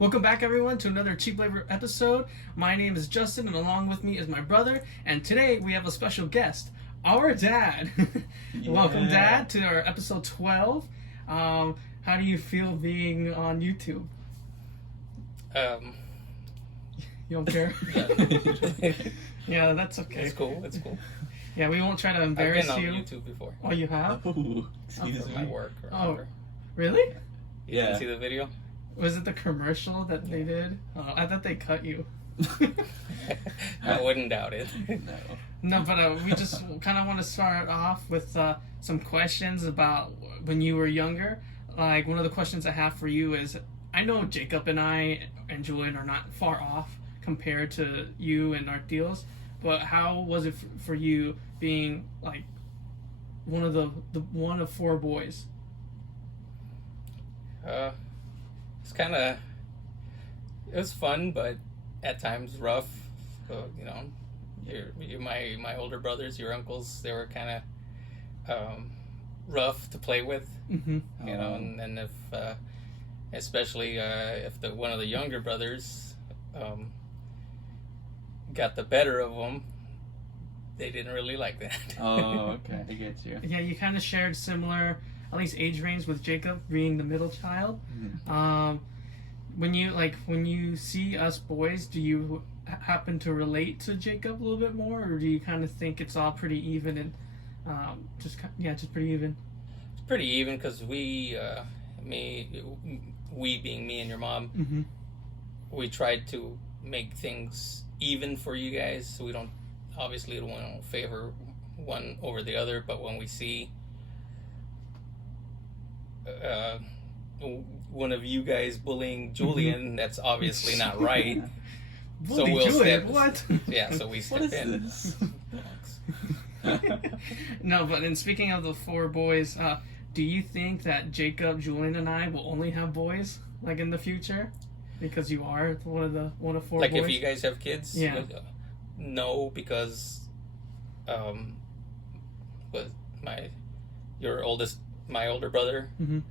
Welcome back, everyone, to another Cheap Labor episode. My name is Justin, and along with me is my brother. And today we have a special guest, our dad. Welcome, Dad, to our episode 12. How do you feel being on YouTube? You don't care? Yeah, that's okay. It's cool. It's cool. Yeah, we won't try to embarrass I've been you. on YouTube before. Oh, you have? Ooh, excuse For me. my work. Or Oh. whatever. Really? You didn't see the video? Was it the commercial that they did? I thought they cut you. I wouldn't doubt it. No. No, but we just kind of want to start off with some questions about when you were younger. Like, one of the questions I have for you is, I know Jacob and I and Julian are not far off compared to you and Artios, but how was it for you being like one of the one of four boys? It's kind of... It was fun, but at times rough. You know, my older brothers, your uncles, they were kind of rough to play with. Mm-hmm. You know, and if especially if one of the younger brothers got the better of them, they didn't really like that. Oh, okay, I get you. Yeah, you kind of shared similar, at least age range, with Jacob being the middle child. Mhm. When you see us boys, do you happen to relate to Jacob a little bit more, or do you kind of think it's all pretty even and just pretty even? It's pretty even because we being me and your mom, Mm-hmm. we tried to make things even for you guys. So we don't want to favor one over the other, but when we see one of you guys bullying Julian, that's obviously not right. Bully we'll Julian, step- what? Yeah, so we step What is in. this? No, but in speaking of the four boys, do you think that Jacob, Julian, and I will only have boys like in the future? Because you are one of four Like boys. if you guys have kids, Yeah. No, because with my older brother Mhm.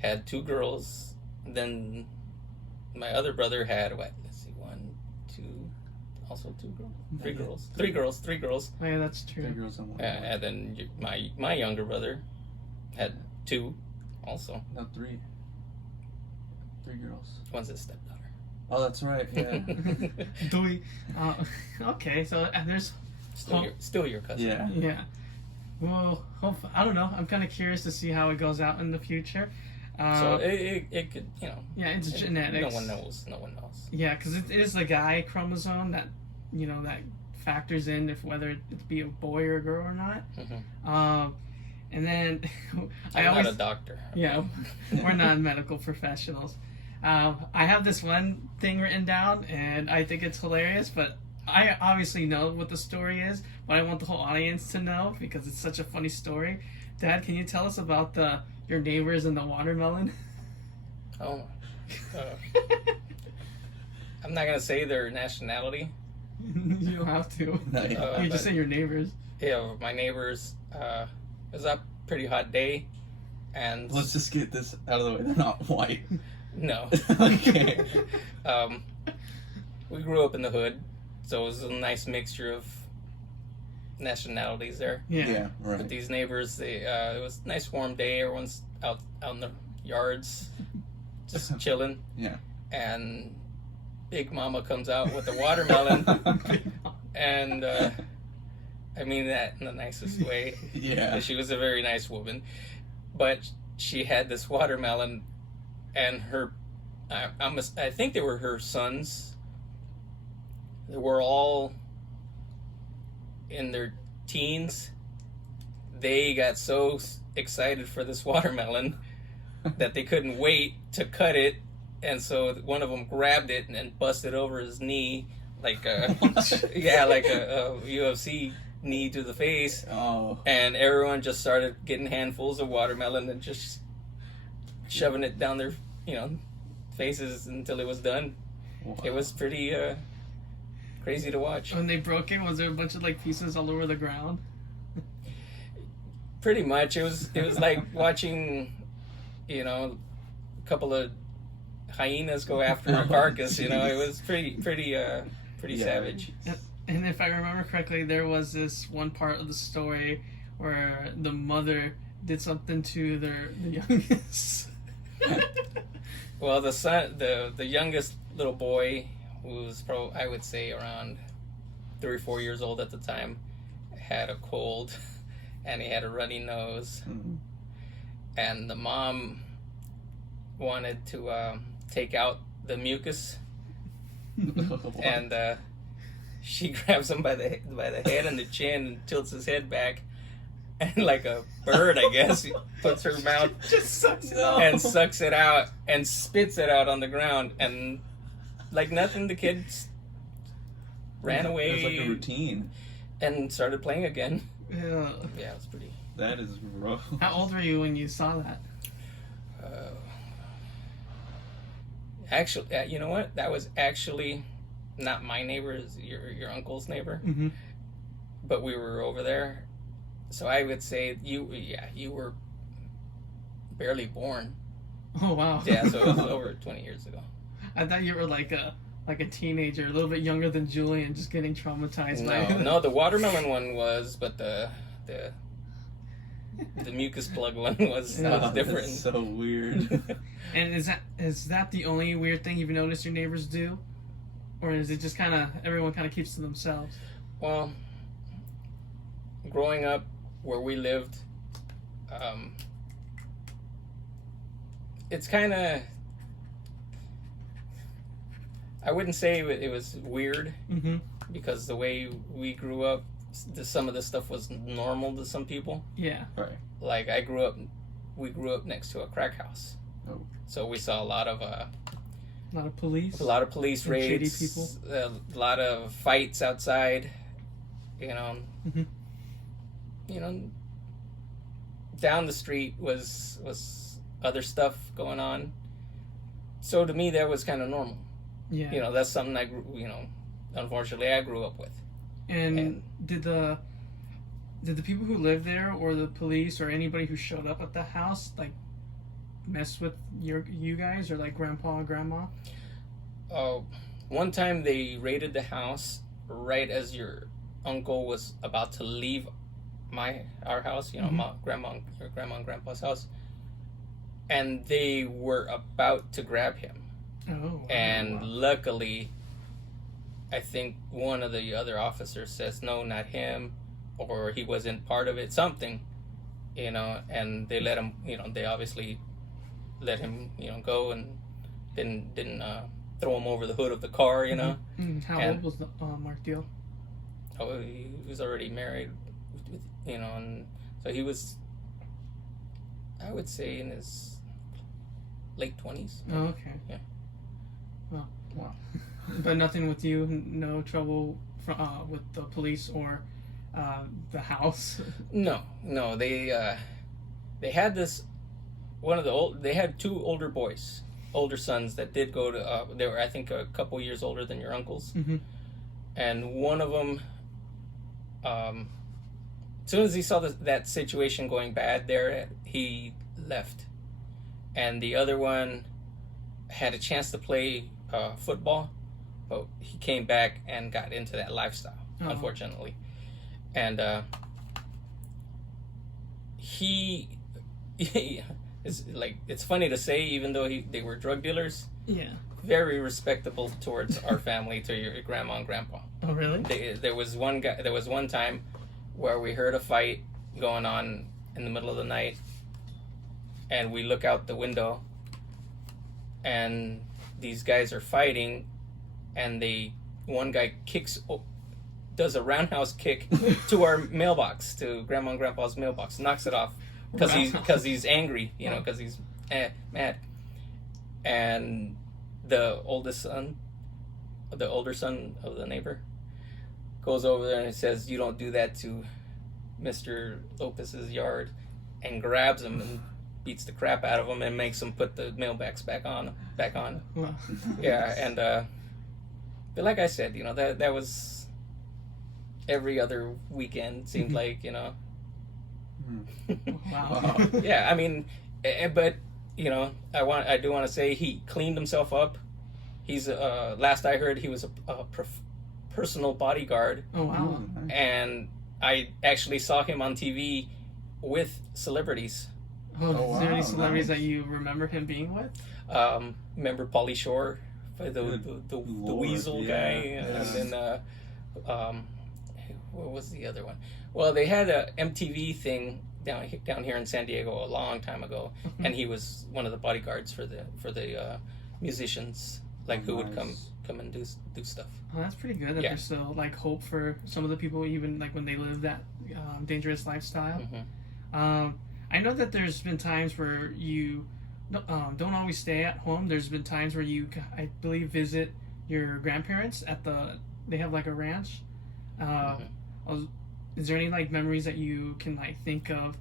had two girls. Then my other brother had one, two, also two girls, three girls. Oh, yeah, that's true. Three girls and one boy. And then my younger brother had two, also. No, three. Three girls. One's his stepdaughter. Oh, that's right. Yeah. Dewey. Okay, so there's Still your cousin. Yeah. yeah. Well, I don't know. I'm kind of curious to see how it goes out in the future. So it could, yeah, it's genetics. No one knows. Yeah, because it is the guy chromosome that that factors in if whether it be a boy or a girl or not. Mhm. And then I'm not a doctor. Yeah, we're not medical professionals. I have this one thing written down, and I think it's hilarious, but I obviously know what the story is, but I want the whole audience to know because it's such a funny story. Dad, can you tell us about your neighbors and the watermelon? Oh, I'm not gonna say their nationality. You don't have to. No, yeah. You just say your neighbors. Yeah, my neighbors. It was a pretty hot day, and Let's just get this out of the way. They're not white. no. Okay. We grew up in the hood, so it was a nice mixture of nationalities there. Yeah. Yeah, But right. these neighbors, it was a nice warm day. Everyone's out in the yards, just chilling. Yeah. And Big Mama comes out with a watermelon, and I mean that in the nicest way. Yeah. She was a very nice woman, but she had this watermelon, and I think they were her sons. They were all in their teens. They got so excited for this watermelon that they couldn't wait to cut it, and so one of them grabbed it and busted over his knee like a UFC knee to the face, Oh. and everyone just started getting handfuls of watermelon and just shoving it down their faces until it was done. Wow. It was pretty crazy to watch. When they broke it, was there a bunch of pieces all over the ground? Pretty much, it was like watching, a couple of hyenas go after a carcass. You know, it was pretty Yeah. savage. And if I remember correctly, there was this one part of the story where the mother did something to the youngest. Well, the son, the youngest little boy, who was probably, I would say, around 3 or 4 years old at the time, had a cold, and he had a runny nose, Mhm. and the mom wanted to take out the mucus, and she grabs him by the head and the chin and tilts his head back, and like a bird, I guess, he puts her mouth Just sucks it up. and sucks it out and spits it out on the ground, and like nothing, the kids ran It was like away a routine. and started playing again. Yeah. Yeah, it was pretty. That is rough. How old were you when you saw that? Actually, you know what? That was actually not my neighbor, it was your uncle's neighbor, Mm-hmm. but we were over there. So I would say you were barely born. Oh wow. Yeah, so it was over 20 years ago. I thought you were like a teenager, a little bit younger than Julian, just getting traumatized by it. No, the watermelon one was, but the mucus plug one was, Yeah. was different. That's so weird. And is that the only weird thing you've noticed your neighbors do, or is it just kind of everyone kind of keeps to themselves? Well, growing up where we lived, it's kind of, I wouldn't say it was weird, Mm-hmm. because the way we grew up, some of this stuff was normal to some people. Yeah. Right. Like we grew up next to a crack house. Oh. So we saw a lot of A lot of police. police And shady raids, people. a lot of fights outside. You know, Mhm. you know, down the street was other stuff going on. So to me, that was kind of normal. Yeah. You know, that's something unfortunately, I grew up with. And did the people who lived there, or the police, or anybody who showed up at the house, like mess with you guys, or like grandpa and grandma? One time they raided the house right as your uncle was about to leave our house. You know, Mhm. your grandma and grandpa's house, and they were about to grab him. Oh. And wow. luckily, I think one of the other officers says, no, not him, or he wasn't part of it, something, you know, and they let him, you know, they obviously let him, you know, go, and didn't throw him over the hood of the car, you know. How And- old was Mark Deal? Oh, he was already married, you know, and so he was, I would say, in his late 20s. Oh, okay. Yeah. Well, Wow. but nothing with you. No trouble with the police or the house. No, they had this, they had 2 older sons that did go to, they were, I think, a couple years older than your uncles. Mm-hmm. And one of them, as soon as he saw that situation going bad there, he left. And the other one had a chance to play football, but he came back and got into that lifestyle, Oh. unfortunately. And he is like, it's funny to say, even though they were drug dealers, Yeah. very respectable towards our family, to your grandma and grandpa. Oh, really? There was one time where we heard a fight going on in the middle of the night, and we look out the window, and these guys are fighting, and one guy does a roundhouse kick to our mailbox, to grandma and grandpa's mailbox, knocks it off because he's angry, you know, because he's mad. And the older son of the neighbor goes over there and says, "You don't do that to Mr. Lopez's yard," and grabs him and beats the crap out of him and makes him put the mailbox back on. Well, Yeah, and but like I said, you know, that was every other weekend, seemed Mhm. like, you know. wow. Wow. Yeah, I mean, but you know, I do want to say he cleaned himself up. He's last I heard he was a personal bodyguard, Oh wow. Oh, nice. and I actually saw him on TV with celebrities. Oh, Oh, is there any wow, celebrities nice. that you remember him being with? Remember Pauly Shore, the Lord, Weasel yeah, guy, yeah. and then what was the other one? Well, they had a MTV thing down here in San Diego a long time ago, and he was one of the bodyguards for the musicians, like who would come and do stuff. Oh, that's pretty good that Yeah. there's still like hope for some of the people, even like when they live that dangerous lifestyle. Mhm. I know that there's been times where you don't always stay at home. There's been times where you, I believe, visit your grandparents at they have like a ranch. Mhm. Is there any like memories that you can like think of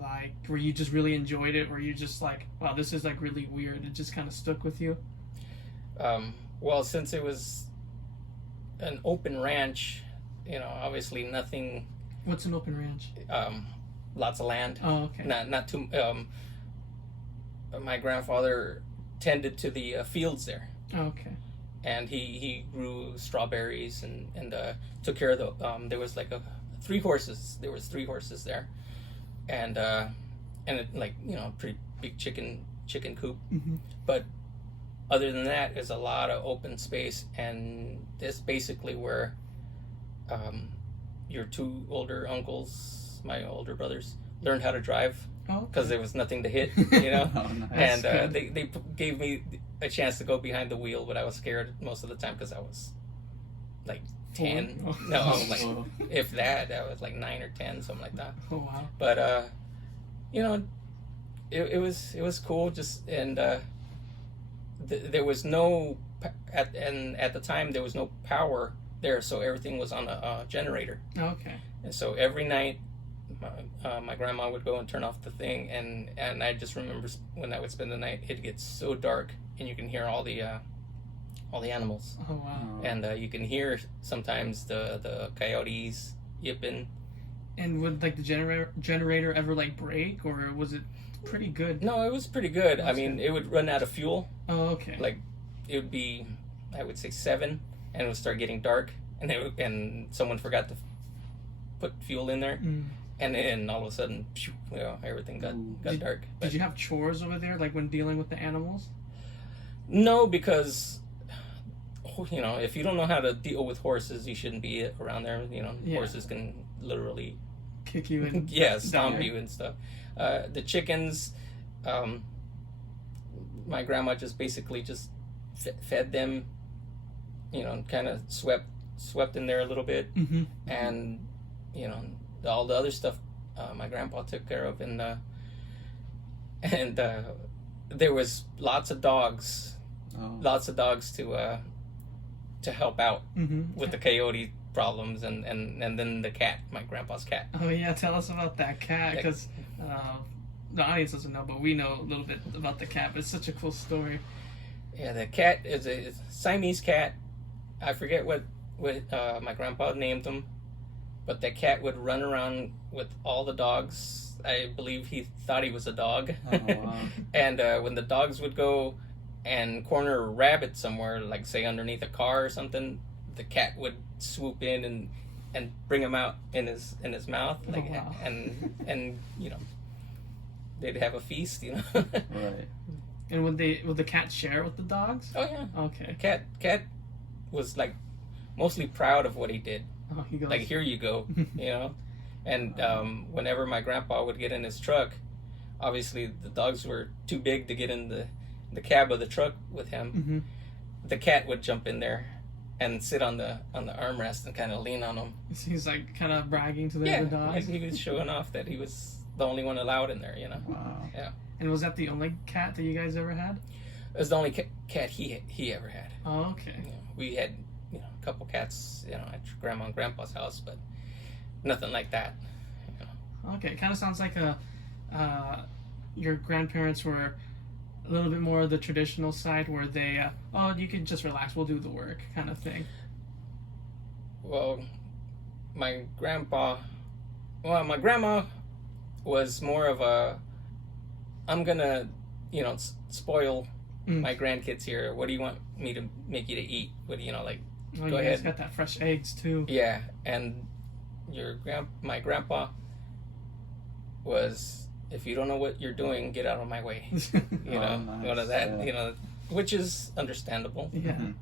like where you just really enjoyed it, or you just like, wow, this is like really weird. It just kind of stuck with you. Well, since it was an open ranch, you know, obviously nothing, What's an open ranch? lots of land, Oh, okay. not too. My grandfather tended to the fields there, Oh, okay. and he grew strawberries and took care of the. There was like 3 horses. There was 3 horses there, and it, like, you know, pretty big chicken coop. Mhm. But other than that, there's a lot of open space, and this basically where your 2 older uncles, my older brothers, learned how to drive Oh, okay. because there was nothing to hit, you know. Oh, nice. And That's good. they gave me a chance to go behind the wheel, but I was scared most of the time because I was like 10. Oh. No, I was like, Oh. if that, I was like 9 or 10, something like that. Oh wow. But you know, it was cool. Just and there was no at the time there was no power there, so everything was on a generator. Okay. And so every night, my grandma would go and turn off the thing, and I just remember when I would spend the night, it gets so dark, and you can hear all the animals, Oh wow. Oh. and you can hear sometimes the coyotes yipping. And would like the generator ever like break, or was it pretty good? No, it was pretty good. I That's mean, good. it would run out of fuel. Oh, okay. Like, it would be, I would say 7, and it would start getting dark, and someone forgot to put fuel in there, Mm. and then all of a sudden, phew, you know, everything got Did- dark. But Did you have chores over there, like when dealing with the animals? no, because, you know, if you don't know how to deal with horses, you shouldn't be around there. You know, Yeah. horses can literally, Kick you and yeah, stomp die. you and stuff. The chickens, my grandma just basically just fed them, you know, kind of swept in there a little bit, Mm-hmm. and you know, all the other stuff my grandpa took care of, and there was lots of dogs to help out Mm-hmm. with the coyote problems, and then the cat, my grandpa's cat. Oh yeah, tell us about that cat, Like- because the audience doesn't know, but we know a little bit about the cat. But it's such a cool story. Yeah, the cat is a Siamese cat. I forget what my grandpa named him, but the cat would run around with all the dogs. I believe he thought he was a dog. Oh, wow. And when the dogs would go and corner a rabbit somewhere, like say underneath a car or something, the cat would swoop in and bring him out in his mouth, like, wow. and you know, they'd have a feast, you know. Right. And would the cat share with the dogs? Oh yeah, Okay. cat was like mostly proud of what he did. Oh, he goes. Like, here you go, you know. And whenever my grandpa would get in his truck, obviously the dogs were too big to get in the cab of the truck with him. Mm-hmm. The cat would jump in there and sit on the armrest and kind of lean on him. So he's like kind of bragging to the Yeah, other dogs. like he was showing off that he was the only one allowed in there, you know. Wow. And was that the only cat that you guys ever had? It was the only cat he ever had. Oh, okay. You know, we had, you know, a couple cats, you know, at grandma and grandpa's house, but nothing like that. Okay. It kind of sounds like your grandparents were a little bit more of the traditional side, where they, you can just relax, we'll do the work, kind of thing. Well, my grandma was more of a, I'm gonna, spoil Mm. my grandkids here. What do you want me to make you to eat? What do you know, like, Oh, Go you guys ahead. got that fresh eggs too. yeah. And my grandpa was, if you don't know what you're doing, get out of my way. You know, nice. one of that, Yeah. which is understandable. Yeah. Mhm.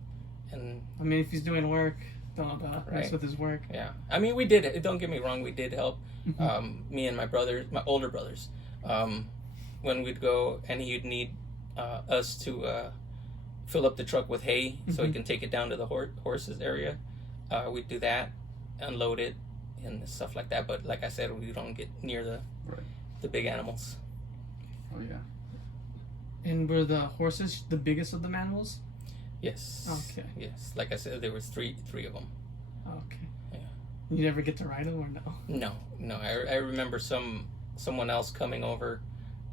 And I mean, if he's doing work, don't mess Right. with his work. yeah, I mean, we did. Don't get me wrong, we did help. Mhm. Me and my brothers, my older brothers, when we'd go and he'd need us to fill up the truck with hay so he Mhm. can take it down to the horses area. We'd do that, unload it, and stuff like that. But like I said, we don't get near Right. the big animals. Oh yeah. And were the horses the biggest of the mammals? Yes. Okay. Yes. Like I said, there was three of them. Okay. Yeah. You never get to ride them or no? No. I remember someone else coming over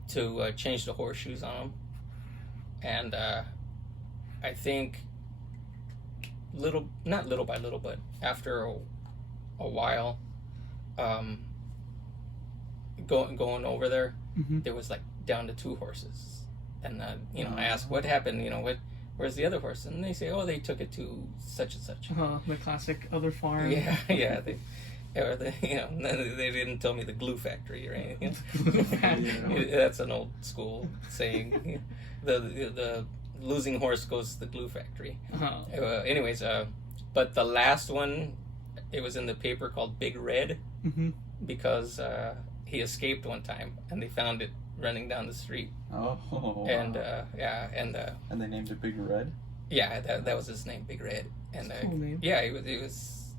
to change the horseshoes on them, and I think not little by little, but after a while, going over there, Mm-hmm. there was like down to 2 horses, and I asked Oh. what happened. Where's the other horse? And they say, oh, they took it to such and such. The classic other farm. Yeah, yeah. They didn't tell me the glue factory or anything. Glue factory. That's an old school saying. The losing horse goes to the glue factory. Anyways, but the last one, it was in the paper called Big Red Mm-hmm. because he escaped one time and they found it running down the street. Oh. Wow. And And they named it Big Red. yeah, that was his name, Big Red. And Cool name. yeah, it was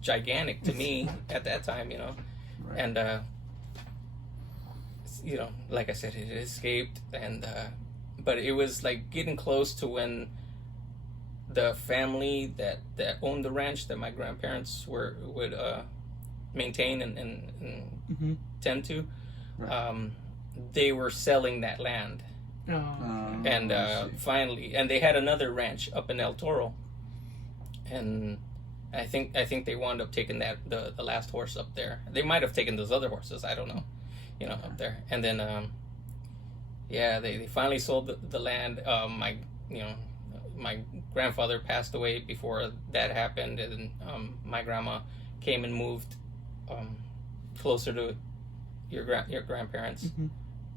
gigantic to me at that time, Right. and like I said, it escaped, and but it was like getting close to when the family that owned the ranch that my grandparents would maintain and Mm-hmm. tend to, Right. they were selling that land, Oh. and I see. finally, and they had another ranch up in El Toro, and I think they wound up taking the last horse up there. They might have taken those other horses, I don't know, up there. And then they finally sold the land. My grandfather passed away before that happened, and my grandma came and moved closer to your grandparents. Mhm.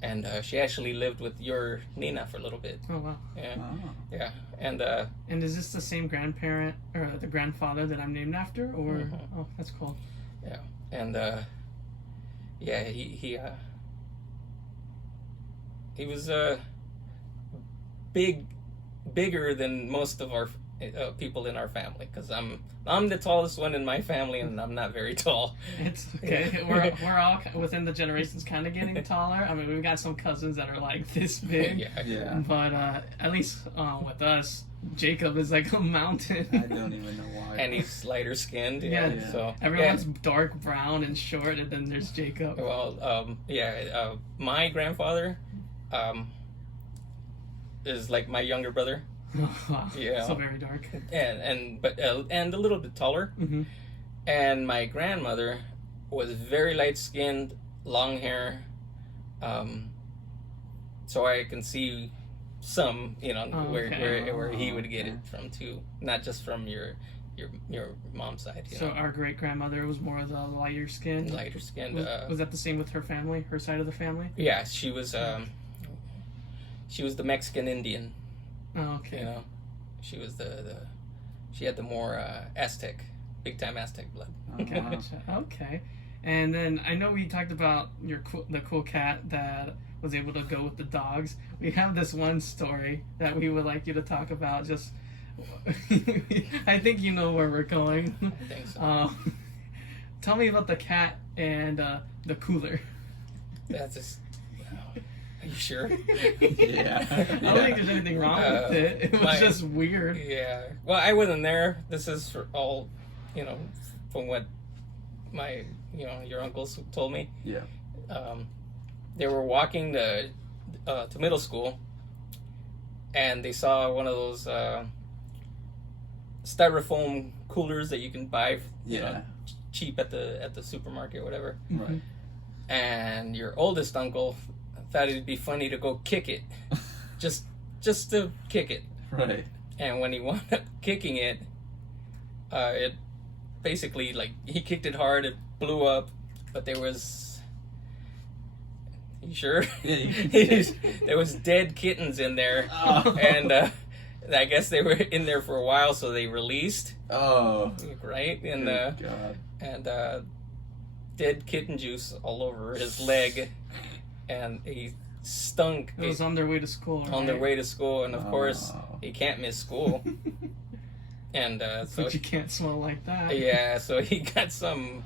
And she actually lived with your Nina for a little bit. Oh wow. Yeah, Oh. yeah. And And is this the same grandparent or the grandfather that I'm named after, or? Mhm. Oh, that's cool. and he was bigger than most of our people in our family, because I'm the tallest one in my family, and I'm not very tall. It's okay. We're all within the generations kind of getting taller. I mean, we've got some cousins that are like this big, Yeah. Yeah. but at least with us, Jacob is like a mountain. I don't even know why. And he's lighter skinned. Yeah. Yeah. So Everyone's dark brown and short, and then there's Jacob. well, my grandfather is like my younger brother, Yeah. So very dark. and a little bit taller. Mm-hmm. And my grandmother was very light skinned, long hair. So I can see some, where he would get it from too, not just from your mom's side. So our great grandmother was more of the lighter skin. Lighter skinned. Was that the same with her family? Her side of the family? Yeah, she was the Mexican Indian. Oh, okay. She was she had the more Aztec, big time Aztec blood. Oh, wow. Gotcha. Okay. And then I know we talked about the cool cat that was able to go with the dogs. We have this one story that we would like you to talk about. Just, I think you know where we're going. I think so. Tell me about the cat and the cooler. That's just. Are you sure? Yeah. I don't think there's anything wrong with it. It was just weird. Yeah. Well, I wasn't there. This is for all, from what my, your uncles told me. Yeah. They were walking to middle school, and they saw one of those styrofoam coolers that you can buy, Yeah. cheap at the supermarket, or whatever. Right. And your oldest uncle thought it'd be funny to go kick it, just to kick it. Right. And when he wound up kicking it, it basically, like, he kicked it hard, it blew up, but there was... You sure? Yeah, you can say. There was dead kittens in there, Oh. and I guess they were in there for a while, so they released, Oh. right? And Good God. dead kitten juice all over his leg, and he stunk. It was on their way to school. On their right? way to school, and of course Oh. he can't miss school, and so But you can't smell like that. yeah, so he got some.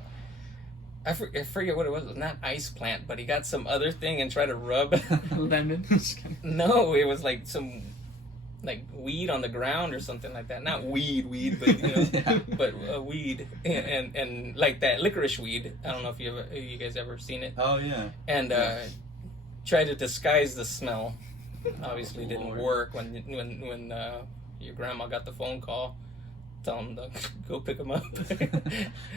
I forget what it was. It was not ice plant, but he got some other thing and tried to rub. Lemon. Just kidding. No, it was like some like weed on the ground or something like that. Not weed, but you know, Yeah. but weed and like that licorice weed. I don't know if you guys ever seen it. Oh yeah. And Yeah. tried to disguise the smell. Obviously, Oh, didn't Lord. work when your grandma got the phone call. Tell him to go pick him up.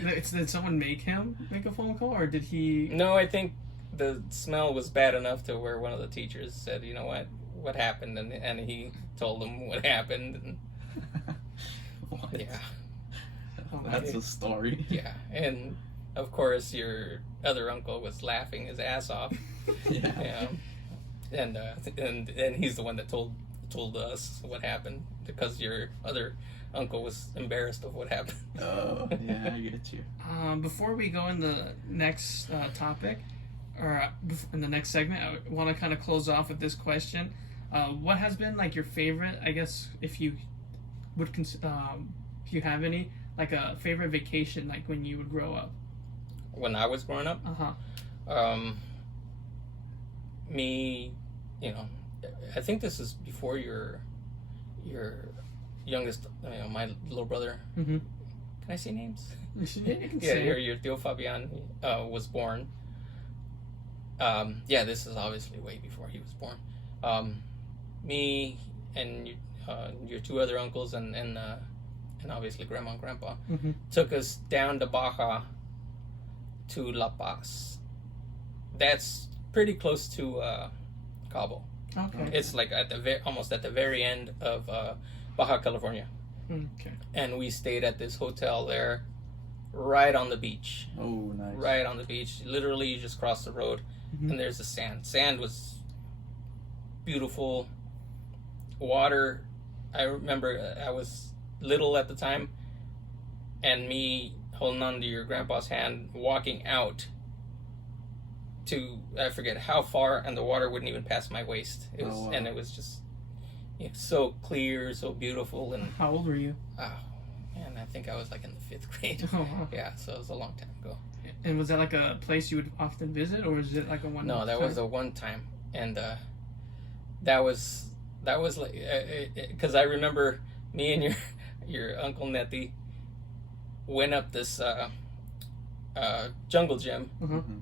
Did someone make him make a phone call, or did he? No, I think the smell was bad enough to where one of the teachers said, "You know what happened?" And he told them what happened. And What? yeah, That's a story. yeah, and of course your other uncle was laughing his ass off. Yeah. Yeah, and he's the one that told us what happened because your other uncle was embarrassed of what happened. Oh, yeah, I get you. Before we go in the next topic, or in the next segment, I want to kind of close off with this question. What has been like your favorite? I guess if you would if you have any, like a favorite vacation, like when you would grow up. When I was growing up, me, you know, I think this is before your youngest, my little brother. Mm-hmm. Can I say names? You can Yeah, say your Theo Fabian was born. Yeah, this is obviously way before he was born. Me and your two other uncles and obviously Grandma and Grandpa Mm-hmm. took us down to Baja to La Paz. That's pretty close to Cabo. Okay. It's like at almost at the very end of Baja California, Okay. and we stayed at this hotel there, right on the beach. Oh, nice. Right on the beach. Literally, you just cross the road, Mhm. and there's the sand. Sand was beautiful. Water. I remember I was little at the time, and me holding on to your grandpa's hand, walking out to I forget how far, and the water wouldn't even pass my waist. It was, Oh, wow. and it was just so clear, so beautiful, and How old were you? and I think I was like in the 5th grade. Oh, wow. Yeah, so it was a long time ago. And was that like a place you would often visit, or was it like a one? No, that was a one time, and that was like because I remember me and your uncle Nettie went up this jungle gym Mhm.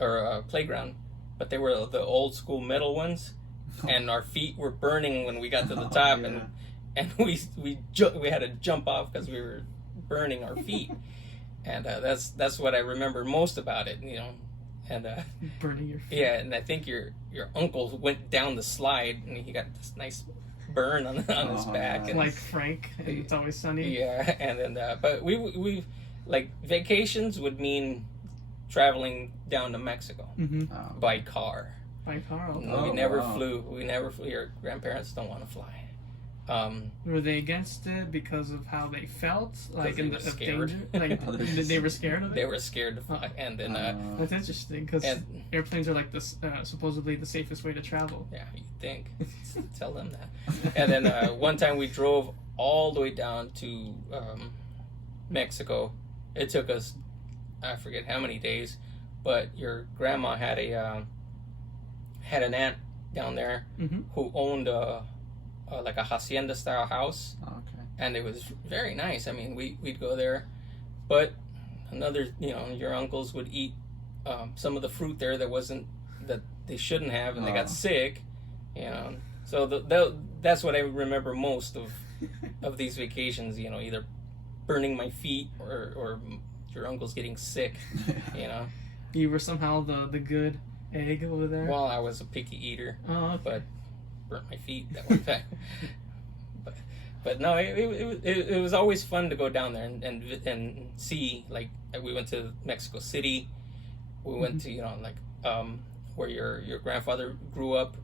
or playground, but they were the old school metal ones, and our feet were burning when we got to the Oh, top, yeah. and we had to jump off because we were burning our feet, and that's what I remember most about it, and burning your feet. yeah, and I think your uncle went down the slide, and he got this nice burn on his Oh, back, nice. and Like Frank, and It's Always Sunny. yeah, and then but we like vacations would mean traveling down to Mexico Mm-hmm. Oh. by car. By car. Okay. Oh, we never wow. flew. We never flew. Your grandparents don't want to fly. Were they against it because of how they felt, like they in were the of scared. danger? Like Oh, they're they were scared of it. They were scared to fly, and then That's interesting because and airplanes are like this supposedly the safest way to travel. yeah, you think tell them that. And then one time we drove all the way down to Mexico. It took us I forget how many days, but your grandma had an aunt down there Mm-hmm. who owned like a hacienda style house, Okay. and it was very nice. I mean, we'd go there, but another, your uncles would eat some of the fruit there that they shouldn't have, and they Oh. got sick, So that's what I remember most of these vacations. Either burning my feet or your uncle's getting sick. You were somehow the good egg over there? Well, I was a picky eater, Oh, okay. but burnt my feet that one time. But no, it was always fun to go down there and see. Like we went to Mexico City, we went to where your grandfather grew up,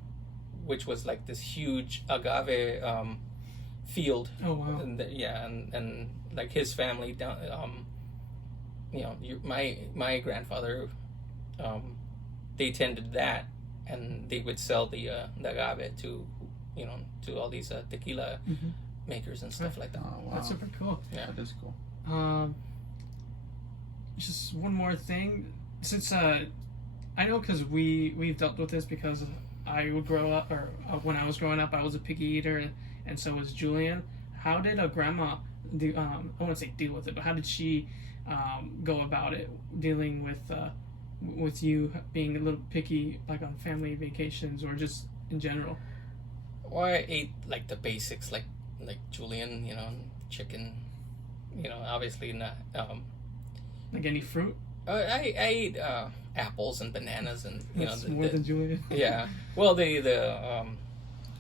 which was like this huge agave field. Oh wow. And like his family down. My grandfather, they tended that, and they would sell the agave to all these tequila makers and stuff like that. Oh, wow. That's super cool. Yeah. That is cool. Just one more thing, since I know because we've dealt with this because I would grow up, or when I was growing up, I was a picky eater, and so was Julian. How did a grandma do? I wouldn't say deal with it, but how did she go about it, dealing with you being a little picky, like on family vacations or just in general? Well, I ate like the basics, like Julian, chicken, obviously not. Like any fruit? I ate apples and bananas and That's more than Julian. Yeah. Well, the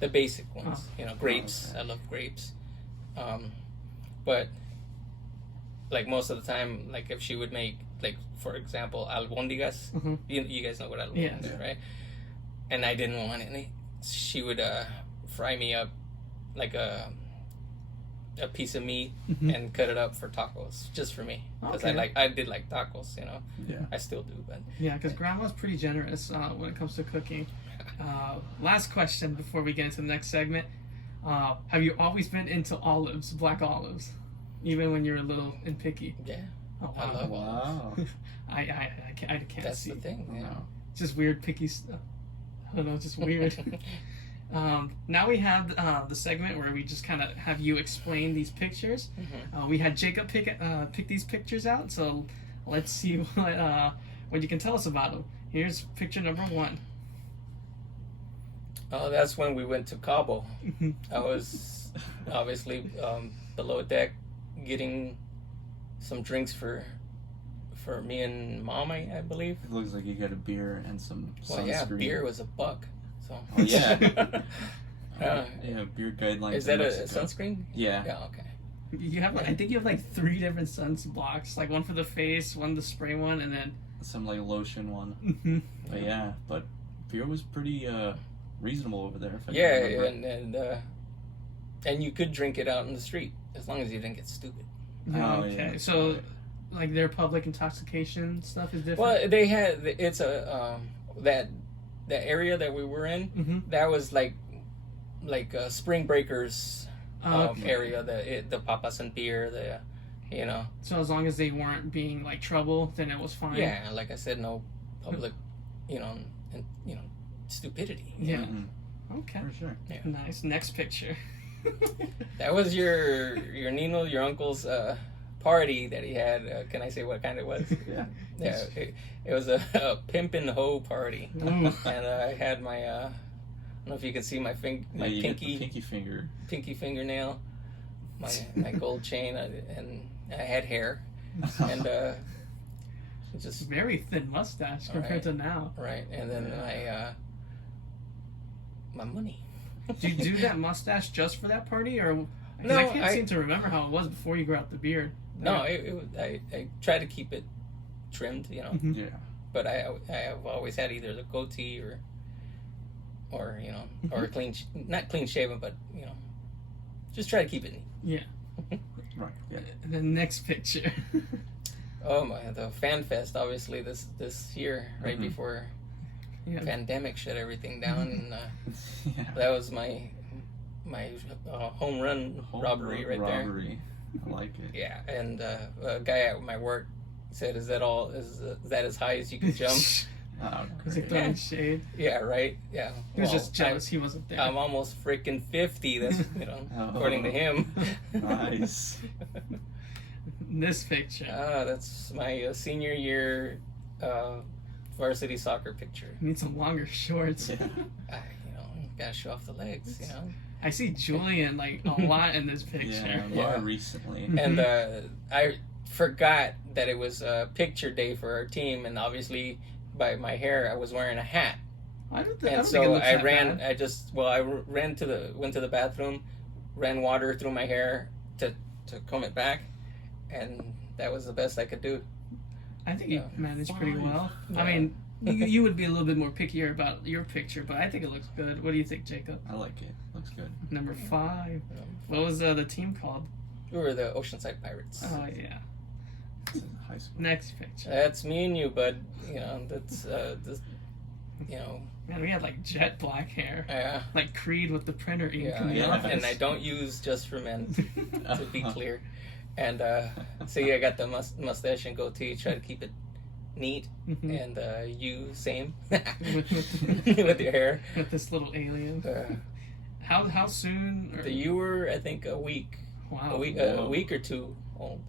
basic ones, grapes. okay. I love grapes. But like most of the time, like if she would make, like for example, albondigas. Mhm. You guys know what albondigas Yeah. are, right? And I didn't want any. She would fry me up like a piece of meat and cut it up for tacos, just for me, because Okay. I did like tacos, Yeah. I still do, but Yeah, because grandma's pretty generous when it comes to cooking. Last question before we get into the next segment. Have you always been into olives, black olives, even when you're a little and picky? yeah, Oh, I wow. love olives. Wow. I can't That's see. the thing. Yeah. Wow. Just weird picky stuff. I don't know, just weird. Now we have the segment where we just kind of have you explain these pictures. We had Jacob pick these pictures out, so let's see what you can tell us about them. Here's picture number 1. Oh, that's when we went to Cabo. I was obviously below deck getting some drinks for me and Mom, I believe. It looks like you got a beer and some Well, sunscreen. yeah, beer was $1. So. Oh, yeah. Uh, Yeah, beer guidelines. is in that a Mexico. sunscreen? Yeah. Yeah. Okay. You have, I think you have like 3 different blocks, like one for the face, one the spray one, and then. Some like lotion one. But yeah, but beer was pretty reasonable over there. If I Yeah, remember. and you could drink it out in the street as long as you didn't get stupid. Yeah, Oh, okay, yeah. so like their public intoxication stuff is different. Well, they had it's a that area that we were in. Mm-hmm. That was like Spring Breakers Okay. area. The papas and beer. So as long as they weren't being like trouble, then it was fine. Yeah, like I said, no public, and stupidity. Yeah. Mhm, Okay. for sure. Nice. Next picture. That was your Nino, your uncle's party that he had. Can I say what kind it was? Yeah. Yeah, it was a pimpin' hoe party, Ooh. and I had my I don't know if you can see my Yeah, you get the pinky finger. pinky fingernail, my gold chain, and I had hair, and just Very thin mustache compared to now. right, and then my money. Do you do that mustache just for that party, or? 'Cause No, I can't I- seem to remember how it was before you grew out the beard. No, I try to keep it trimmed, Mhm. Yeah. but I have always had either the goatee or or a clean, not clean shaven, but just try to keep it neat. Yeah. Right. Yeah. And then next picture. Oh my, the Fan Fest, obviously this year, right Mhm. before Yeah. pandemic shut everything down, and Yeah. that was my home run Home robbery run right there. robbery. I like it. Yeah, and a guy at my work said, "Is that all? Is that as high as you can jump?" Oh, Was he great. throwing shade? Yeah, right. Yeah, He was Well, just jealous he wasn't there. I'm almost freaking 50. That's Oh. according to him. Nice. This picture. That's my senior year varsity soccer picture. You need some longer shorts. Yeah. I, gotta show off the legs, I see Julian like a lot in this picture. Yeah, Yeah. more recently. And I forgot that it was picture day for our team, and obviously by my hair, I was wearing a hat. I don't And think it so looks I that ran. bad. Went to the bathroom, ran water through my hair to comb it back, and that was the best I could do. I think you managed pretty Fine. well. Yeah. I mean, you would be a little bit more pickier about your picture, but I think it looks good. What do you think, Jacob? I like it. Looks good. Number 5. What was the team called? We were the Oceanside Pirates. Oh yeah. It's in high school. Next picture. That's me and you, bud. You know, that's this, you know, Man, we had like jet black hair, yeah, like Creed with the printer ink yeah, in the yeah. office. And I don't use Just for Men, to be Uh-huh. clear. And see, I got the mustache and goatee. Try to keep it neat. Mhm. And you same With- with your hair. With this little alien. Uh, How soon? Or, you were, I think, a week wow. a Whoa. week or two old.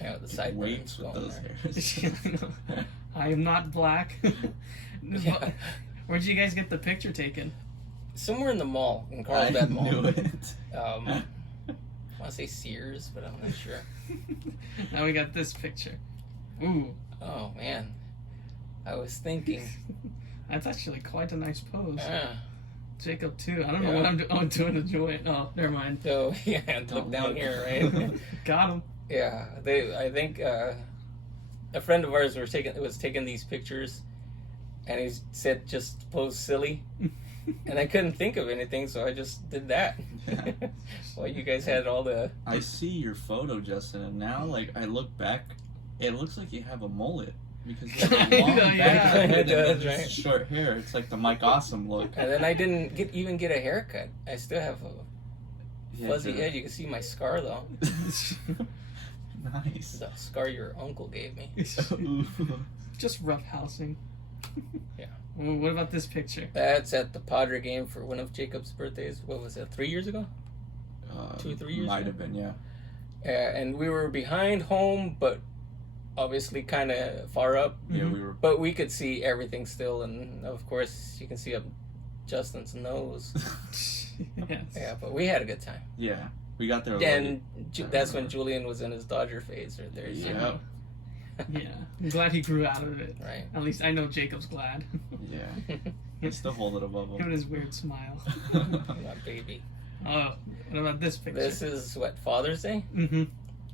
Yeah, the sideburns Weights with going those there. hairs. I am not black. Yeah. Where'd you guys get the picture taken? Somewhere in the mall, in I Carlsbad Mall. knew it. I want to say Sears, but I'm not sure. Now we got this picture. Ooh, Oh man, I was thinking. that's actually quite a nice pose. Ah, Jacob too. I don't know Yeah. what I'm doing. Oh, I'm doing a joint. Oh, never mind. so yeah, look Don't down look. here, right? Got him. Yeah, I think a friend of ours was taking these pictures, and he said just pose silly, and I couldn't think of anything, so I just did that. Yeah. Well, you guys had all the I see your photo, Justin, and now, like, I look back, it looks like you have a mullet. Because you have a long Yeah. back of the head It and then does, this right? short hair. It's like the Mike Awesome look. And then I didn't even get a haircut. I still have a Yeah, fuzzy the- head. You can see my scar though. Nice. The scar your uncle gave me. Ooh. Just rough housing. Yeah. Well, what about this picture? That's at the Padre game for one of Jacob's birthdays. What was that? 3 years ago? 2 or 3 years Might ago? have been, yeah. And we were behind home, but obviously kind of far up. Yeah, Mhm. we were. But we could see everything still, and of course you can see up Justin's nose. Yes. Yeah, but we had a good time. Yeah, we got there. And late. that's when Julian was in his Dodger phase right there. So, Yeah, Yeah. I'm glad he grew out of it. right. At least I know Jacob's glad. yeah. I still hold it above Him and him. his weird smile. My baby. Oh, what about this picture? This is what, Father's Day? Mm-hmm.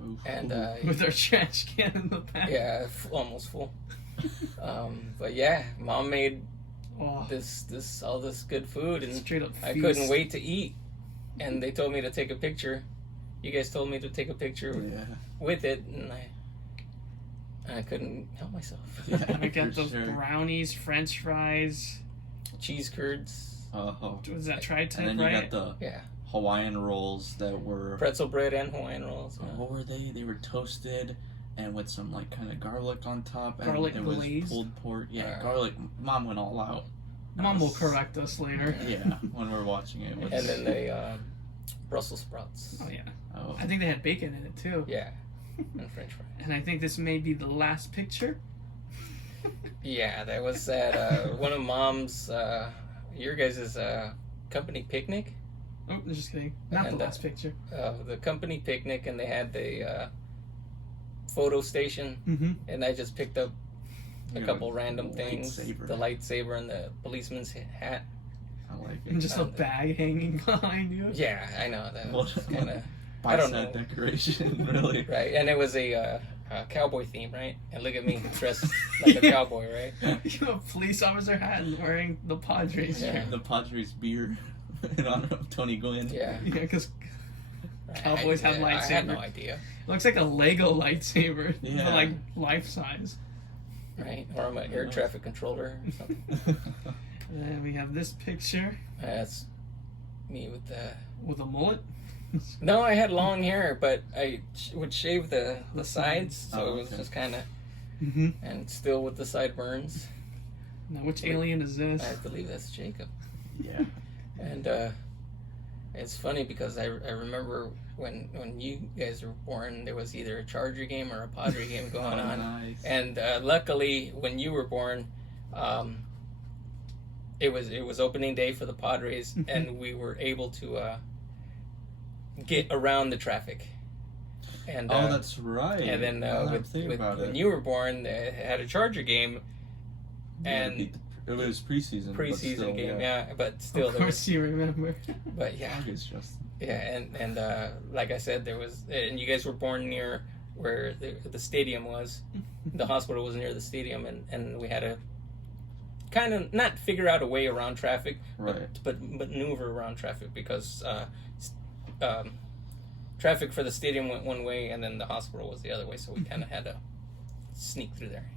Ooh. And With our trash can in the back. yeah, almost full. But yeah, Mom made Oh, this all this good food, and straight up I feast. couldn't wait to eat. And they told me to take a picture. You guys told me to take a picture Yeah. with it, and I couldn't help myself. Yeah. We got For those sure. brownies, French fries. Cheese curds, Oh. Was that tri-tip, And then you right? got the yeah, Hawaiian rolls that were. pretzel bread and Hawaiian rolls. Yeah. What were they? They were toasted and with some like kind of garlic on top. And Garlic there was glaze? pulled pork. Yeah, Yeah. garlic. Mom went all out. That Mom will was- correct us later. Yeah, when we're watching it. And then they Brussels sprouts. Oh yeah. Oh. I think they had bacon in it too. Yeah, and French fries. And I think this may be the last picture. Yeah, that was at one of Mom's, your guys' company picnic. Oh, just kidding. Not And, the last picture. The company picnic, and they had the photo station, Mm-hmm. and I just picked up a You couple know, random things. lightsaber. The lightsaber and the policeman's hat. I like And it. just a bag hanging behind you. Yeah, I know. That What- was kind of... By I don't set know. decoration, really. Right, and it was a cowboy theme, right? And look at me, dressed like a cowboy, right? You have a police officer hat and wearing the Padres Yeah. shirt. The Padres beer in honor of Tony Gwynn. Yeah. Yeah, because Cowboys have I had no lightsaber. idea, it looks like a Lego lightsaber, Yeah. but like life size. right? Or I'm an air traffic controller or something. And then we have this picture That's me with the... with a mullet. No, I had long hair, but I would shave the sides, so Oh, it was okay. just kind of... Mm-hmm. And still with the sideburns. Now, which alien is this? I believe that's Jacob. Yeah. And it's funny because I remember when you guys were born, there was either a Charger game or a Padre game going Oh, on. nice. And luckily, when you were born, it was opening day for the Padres, Mhm. and we were able to get around the traffic. And Oh, that's right. and then Now that I'm with thinking about when it. you were born, they had a Charger game, And it was preseason. But preseason still, game, yeah, but still, Of course, you remember. but yeah, August, Justin. yeah, and like I said, there was, and you guys were born near where the stadium was. The hospital was near the stadium, and we had to kind of not figure out a way around traffic, Right. but maneuver around traffic because traffic for the stadium went one way and then the hospital was the other way, so we kind of had to sneak through there.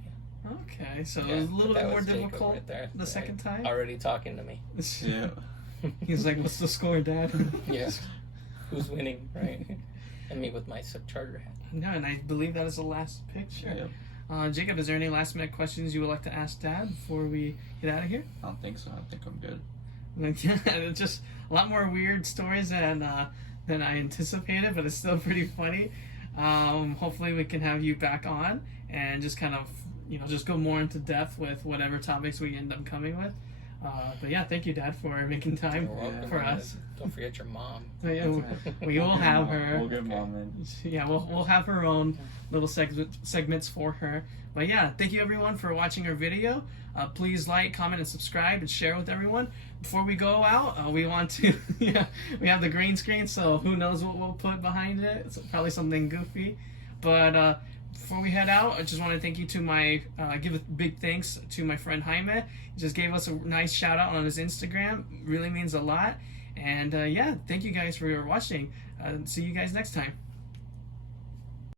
Okay, so Yeah, it was a little that bit more was Jacob difficult right there. the second time. Already talking to me. Yeah. He's like, "What's the score, Dad?" Yeah. Who's winning, right? And me with my Charger hat. No, and I believe that is the last picture. Yeah. Jacob, is there any last minute questions you would like to ask Dad before we get out of here? I don't think so. I think I'm good. Like, yeah, it's just a lot more weird stories than I anticipated, but it's still pretty funny. Hopefully, we can have you back on and just kind of, just go more into depth with whatever topics we end up coming with. But yeah, thank you, Dad, for making time You're welcome. for us. Don't forget your mom. So, yeah, we will have her. We'll get mom in. Yeah, we'll have her own little segments for her. But yeah, thank you everyone for watching our video. Please like, comment, and subscribe, and share with everyone. Before we go out, we want to, we have the green screen, so who knows what we'll put behind it. It's probably something goofy. But before we head out, I just want to thank you to give a big thanks to my friend Jaime. He just gave us a nice shout out on his Instagram. Really means a lot. And yeah, thank you guys for watching. See you guys next time.